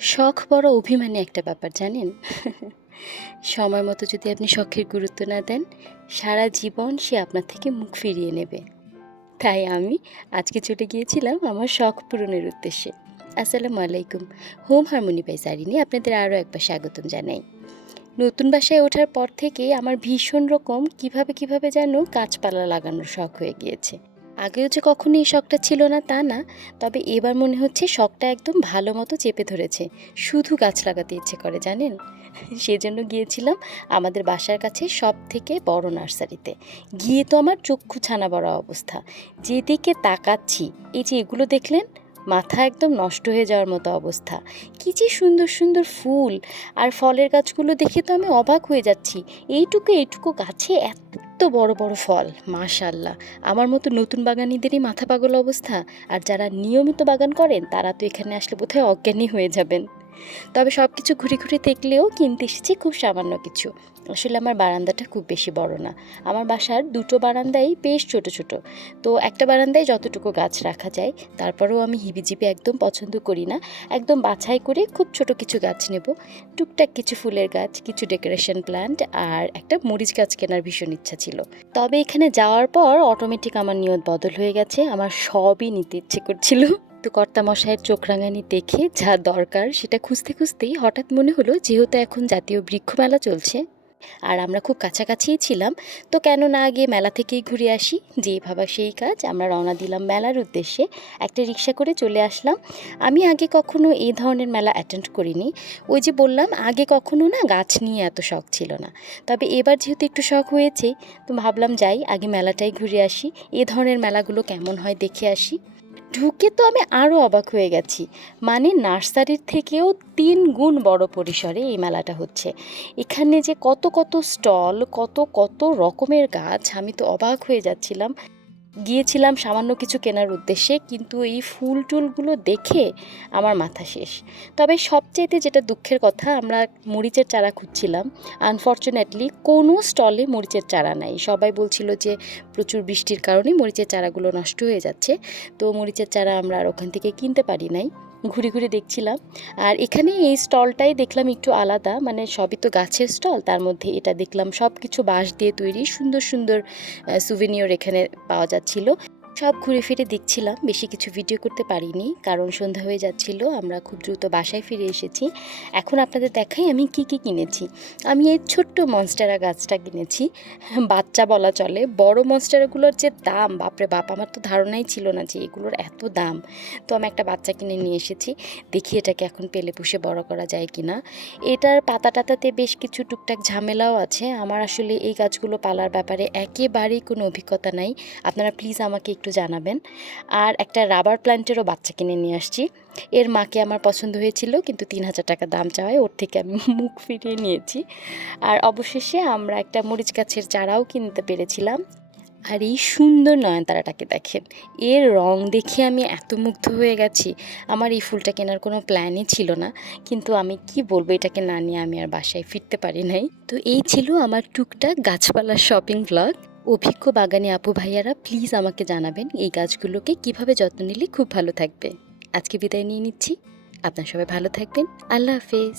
শখ বড় অভিমানী একটা ব্যাপার জানেন? সময় মতো যদি আপনি শখের গুরুত্ব না দেন, সারা জীবন সে আপনার থেকে মুখ ফিরিয়ে নেবে। তাই আমি আজকে চলে গিয়েছিলাম আমার শখ পূরণের উদ্দেশ্যে। আসসালামু আলাইকুম। হোম হারমোনি বাই জারিনে আপনাদের আরও একবার স্বাগতম জানাই। নতুন বাসায় ওঠার পর থেকেই আমার ভীষণ রকম কিভাবে যেন গাছপালা লাগানোর শখ হয়ে গিয়েছে। আগেও যে কখনো এই শখটা ছিল না তা না, তবে এবার মনে হচ্ছে শখটা একদম ভালো মতো চেপে ধরেছে। শুধু গাছ লাগাতে ইচ্ছে করে জানেন। সেজন্য গিয়েছিলাম আমাদের বাসার কাছে সব থেকে বড় নার্সারিতে। গিয়ে তো আমার চক্ষু ছানা বড়া অবস্থা। যেদিকে তাকাচ্ছি, এই যে এগুলো দেখলেন, মাথা একদম নষ্ট হয়ে যাওয়ার মতো অবস্থা। কী যে সুন্দর সুন্দর ফুল আর ফলের গাছগুলো দেখে তো আমি অবাক হয়ে যাচ্ছি। এইটুকু গাছে এত বড় বড় ফল, মাশাআল্লাহ। আমার মতো নতুন বাগানীদেরই মাথা পাগল অবস্থা। আর যারা নিয়মিত বাগান করেন তারা তো এখানে আসলে বোধহয় অজ্ঞানী হয়ে যাবেন। তবে সব কিছু ঘুরে ঘুরে দেখলেও কিনতে এসেছি খুব সামান্য কিছু। আসলে আমার বারান্দাটা খুব বেশি বড় না। আমার বাসার দুটো বারান্দাই বেশ ছোট ছোট। তো একটা বারান্দায় যতটুকু গাছ রাখা যায়, তারপরেও আমি হিবিজিবি একদম পছন্দ করি না। একদম বাছাই করে খুব ছোট কিছু গাছ নেব। টুকটাক কিছু ফুলের গাছ, কিছু ডেকোরেশন প্ল্যান্ট আর একটা মরিচ গাছ কেনার ভীষণ ইচ্ছা ছিল। তবে এখানে যাওয়ার পর অটোমেটিক আমার নিয়ত বদল হয়ে গেছে। আমার সবই নিতে ইচ্ছে করছিল। তো কর্তামশাইয়ের চোখ রাঙানি দেখে যা দরকার সেটা খুঁজতে খুঁজতেই হঠাৎ মনে হলো, যেহেতু এখন জাতীয় বৃক্ষ মেলা চলছে আর আমরা খুব কাছাকাছিই ছিলাম, তো কেন না গিয়ে মেলা থেকেই ঘুরে আসি। যেই ভাবা সেই কাজ, আমরা রওনা দিলাম মেলার উদ্দেশ্যে। একটা রিক্সা করে চলে আসলাম। আমি আগে কখনো এই ধরনের মেলা অ্যাটেন্ড করিনি। ওই যে বললাম, আগে কখনো না গাছ নিয়ে এত শখ ছিল না। তবে এবার যেহেতু একটু শখ হয়েছেই, তো ভাবলাম যাই আগে মেলাটাই ঘুরে আসি, এ ধরনের মেলাগুলো কেমন হয় দেখে আসি। ঢুকে তো আমি আরও অবাক হয়ে গেছি। মানে নার্সারির থেকেও 3 গুণ বড় পরিসরে এই মেলাটা হচ্ছে। এখানে যে কত কত স্টল, কত কত রকমের গাছ, আমি তো অবাক হয়ে যাচ্ছিলাম। গিয়েছিলাম সামান্য কিছু কেনার উদ্দেশ্যে, কিন্তু এই ফুল টুলগুলো দেখে আমার মাথা শেষ। তবে সবচাইতে যেটা দুঃখের কথা, আমরা মরিচের চারা খুঁজছিলাম। আনফর্চুনেটলি কোনো স্টলে মরিচের চারা নাই। সবাই বলছিল যে প্রচুর বৃষ্টির কারণে মরিচের চারাগুলো নষ্ট হয়ে যাচ্ছে। তো মরিচের চারা আমরা আর ওখান থেকে কিনতে পারি নাই। ঘুরে ঘুরে দেখছিলাম। আর এখানে এই স্টলটাই দেখলাম একটু আলাদা, মানে সবই তো গাছের স্টল, তার মধ্যে এটা দেখলাম সব কিছু বাঁশ দিয়ে তৈরি, সুন্দর সুন্দর সুভেনিয়র এখানে পাওয়া যাচ্ছিল। সব ঘুরে ফিরে দেখছিলাম, বেশি কিছু ভিডিও করতে পারিনি কারণ সন্ধ্যা হয়ে যাচ্ছিল। আমরা খুব দ্রুত বাসায় ফিরে এসেছি। এখন আপনাদের দেখাই আমি কি কি কিনেছি। আমি এই ছোট্ট মনস্টেরা গাছটা কিনেছি। বাচ্চা বলা চলে। বড় মনস্টেরাগুলোর যে দাম, বাপরে বাপ, আমার তো ধারণাই ছিল না যে এগুলোর এত দাম। তো আমি একটা বাচ্চা কিনে নিয়ে এসেছি। দেখি এটাকে এখন পেলে পুষে বড় করা যায় কি না। এটার পাতা টাতাতে বেশ কিছু টুকটাক ঝামেলাও আছে। আমার আসলে এই গাছগুলো পালার ব্যাপারে একেবারেই কোনো অভিজ্ঞতা নাই। আপনারা প্লিজ আমাকে একটু জানাবেন। আর একটা রাবার প্ল্যান্টেরও বাচ্চা কিনে নিয়ে আসছি। এর মাকে আমার পছন্দ হয়েছিল, কিন্তু 3,000 টাকা দাম চাওয়ায় ওর থেকে আমি মুখ ফিরিয়ে নিয়েছি। আর অবশেষে আমরা একটা মরিচ গাছের চারাও কিনতে পেরেছিলাম। আর এই সুন্দর নয়নতারাটাকে দেখেন। এর রং দেখে আমি এত মুগ্ধ হয়ে গেছি। আমার এই ফুলটা কেনার কোনো প্ল্যানই ছিল না, কিন্তু আমি কি বলবো, এটাকে না নিয়ে আমি আর বাসায় ফিরতে পারি নাই। তো এই ছিল আমার টুকটাক গাছপালার শপিং ব্লগ। অভিজ্ঞ বাগানি আপু ভাইয়ারা প্লিজ আমাকে জানাবেন এই গাছগুলোকে কিভাবে যত্ন নিলে খুব ভালো থাকবে। আজকে বিদায় নিয়ে নিচ্ছি। আপনার সবাই ভালো থাকবেন। আল্লাহ হাফেজ।